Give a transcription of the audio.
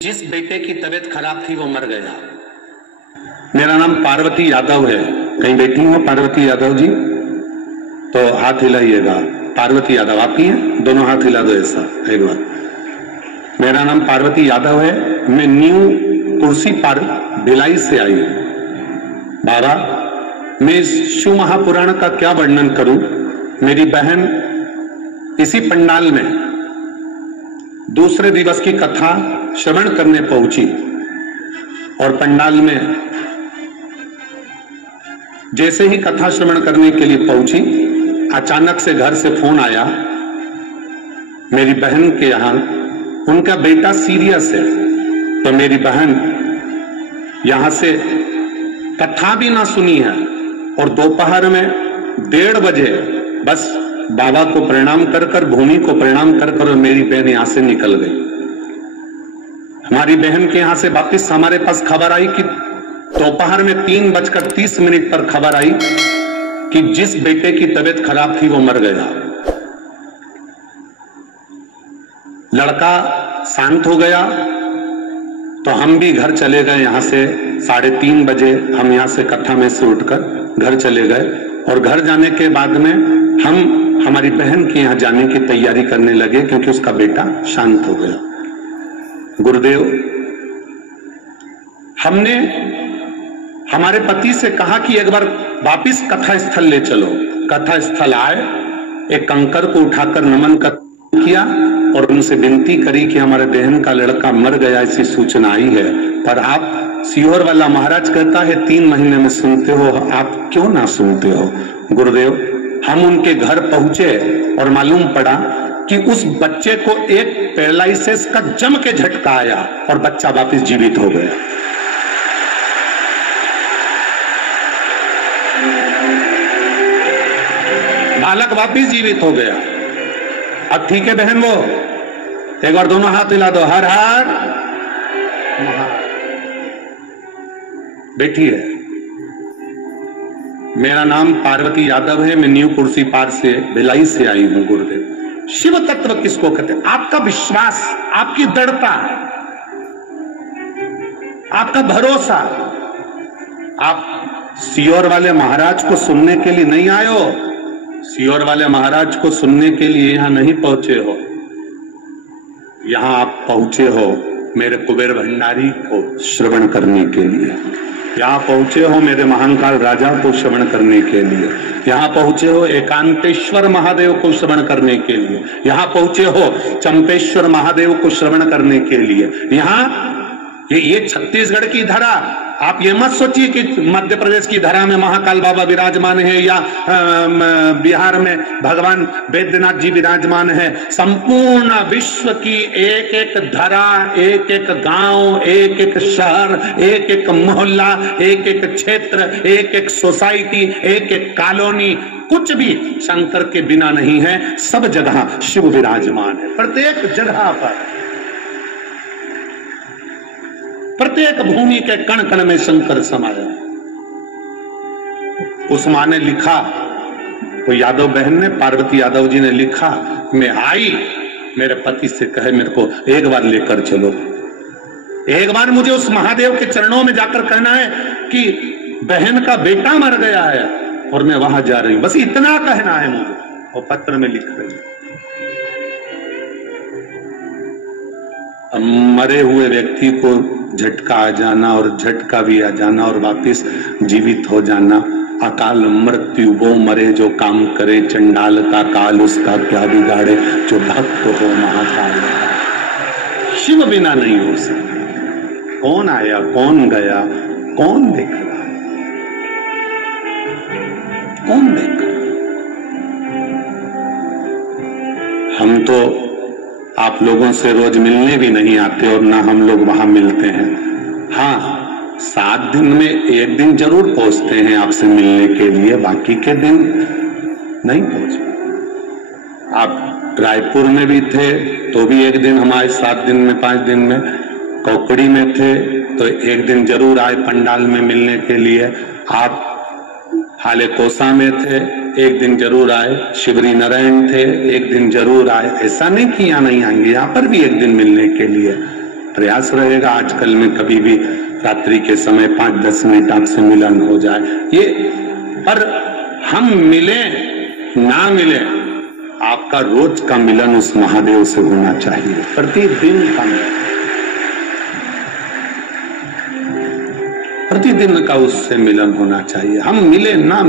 जिस बेटे की तबीयत खराब थी वो मर गया। मेरा नाम पार्वती यादव है। कहीं बैठी हो पार्वती यादव जी? तो हाथ हिलाइएगा। पार्वती यादव आपकी हैं? दोनों हाथ हिला दो ऐसा एक बार। मेरा नाम पार्वती यादव है। मैं न्यू कुर्सी पार्क भिलाई से आई हूं। बाबा, मैं इस शिव महापुराण का क्या वर्णन करूं। मेरी बहन इसी पंडाल में दूसरे दिवस की कथा श्रवण करने पहुंची और पंडाल में जैसे ही कथा श्रवण करने के लिए पहुंची, अचानक से घर से फोन आया मेरी बहन के यहां उनका बेटा सीरियस है। तो मेरी बहन यहां से कथा भी ना सुनी है और दोपहर में 1:30 बजे बस बाबा को प्रणाम कर भूमि को प्रणाम कर मेरी बहन यहां से निकल गई। हमारी बहन के यहां से वापिस हमारे पास खबर आई कि दोपहर में 3:30 पर खबर आई कि जिस बेटे की तबीयत खराब थी वो मर गया। लड़का शांत हो गया तो हम भी घर चले गए। यहां से 3:30 बजे हम यहां से कथा में से उठकर घर चले गए और घर जाने के बाद में हम हमारी बहन के यहां जाने की तैयारी करने लगे क्योंकि उसका बेटा शांत हो गया। गुरुदेव, हमने हमारे पति से कहा कि एक बार वापिस कथा स्थल ले चलो। कथा स्थल आए, एक कंकर को उठाकर नमन किया और उनसे विनती करी कि हमारे बहन का लड़का मर गया, ऐसी सूचना आई है, पर आप सीहोर वाला महाराज कहता है 3 महीने में सुनते हो, आप क्यों ना सुनते हो। गुरुदेव, हम उनके घर पहुंचे और मालूम पड़ा कि उस बच्चे को एक पैरालिसिस का जम के झटका आया और बच्चा वापस जीवित हो गया। बालक वापस जीवित हो गया। अब ठीक है बहन, वो एक बार दोनों हाथ हिला दो। हर हर बैठी है। मेरा नाम पार्वती यादव है। मैं न्यू कुर्सी पार से भिलाई से आई हूं। गुरुदेव, शिव तत्व किसको कहते हैं? आपका विश्वास, आपकी दृढ़ता, आपका भरोसा। आप सीहोर वाले महाराज को सुनने के लिए नहीं आए हो। सीहोर वाले महाराज को सुनने के लिए यहां नहीं पहुंचे हो। यहां आप पहुंचे हो मेरे कुबेर भंडारी को श्रवण करने के लिए। यहां पहुंचे हो मेरे महाकाल राजा को श्रवण करने के लिए। यहां पहुंचे हो एकांतेश्वर महादेव को श्रवण करने के लिए। यहां पहुंचे हो चंपेश्वर महादेव को श्रवण करने के लिए। यहां ये छत्तीसगढ़ की धरा, आप ये मत सोचिए कि मध्य प्रदेश की धरा में महाकाल बाबा विराजमान है या बिहार में भगवान बैद्यनाथ जी विराजमान है। संपूर्ण विश्व की एक एक धरा, एक एक गांव, एक एक शहर, एक एक मोहल्ला, एक एक क्षेत्र, एक एक सोसाइटी, एक एक कॉलोनी, कुछ भी शंकर के बिना नहीं है। सब जगह शिव विराजमान है। प्रत्येक जगह पर, प्रत्येक भूमि के कण कण में शंकर समाया। उस मां ने लिखा, वो यादव बहन ने, पार्वती यादव जी ने लिखा, मैं आई, मेरे पति से कहे मेरे को एक बार लेकर चलो। एक बार मुझे उस महादेव के चरणों में जाकर कहना है कि बहन का बेटा मर गया है और मैं वहां जा रही हूं। बस इतना कहना है मुझे। वो पत्र में लिख रही। मरे हुए व्यक्ति को झटका आ जाना और झटका भी आ जाना और वापिस जीवित हो जाना, अकाल मृत्यु वो मरे जो काम करे, चंडाल का काल उसका क्या बिगाड़े, जो भक्त हो महाकाल। शिव बिना नहीं हो सकता। कौन आया, कौन गया, कौन देख रहा, कौन देख रहा। हम तो आप लोगों से रोज मिलने भी नहीं आते और ना हम लोग वहां मिलते हैं। हाँ, 7 दिन में 1 दिन जरूर पहुंचते हैं आपसे मिलने के लिए, बाकी के दिन नहीं पहुंच। आप रायपुर में भी थे तो भी 1 दिन हमारे 7 दिन में 5 दिन में, कोकड़ी में थे तो 1 दिन जरूर आए पंडाल में मिलने के लिए। आप हाले कोसा में थे, 1 दिन जरूर आए। शिवरी नारायण थे, 1 दिन जरूर आए। ऐसा नहीं कि यहाँ नहीं आएंगे, यहाँ पर भी 1 दिन मिलने के लिए। प्रयास रहेगा आजकल में कभी भी रात्रि के समय 5-10 मिनट आपसे मिलन हो जाए। ये पर हम मिले ना मिले, आपका रोज का मिलन उस महादेव से होना चाहिए, प्रतिदिन का मिलन, प्रतिदिन का उससे मिलन होना चाहिए। हम मिले ना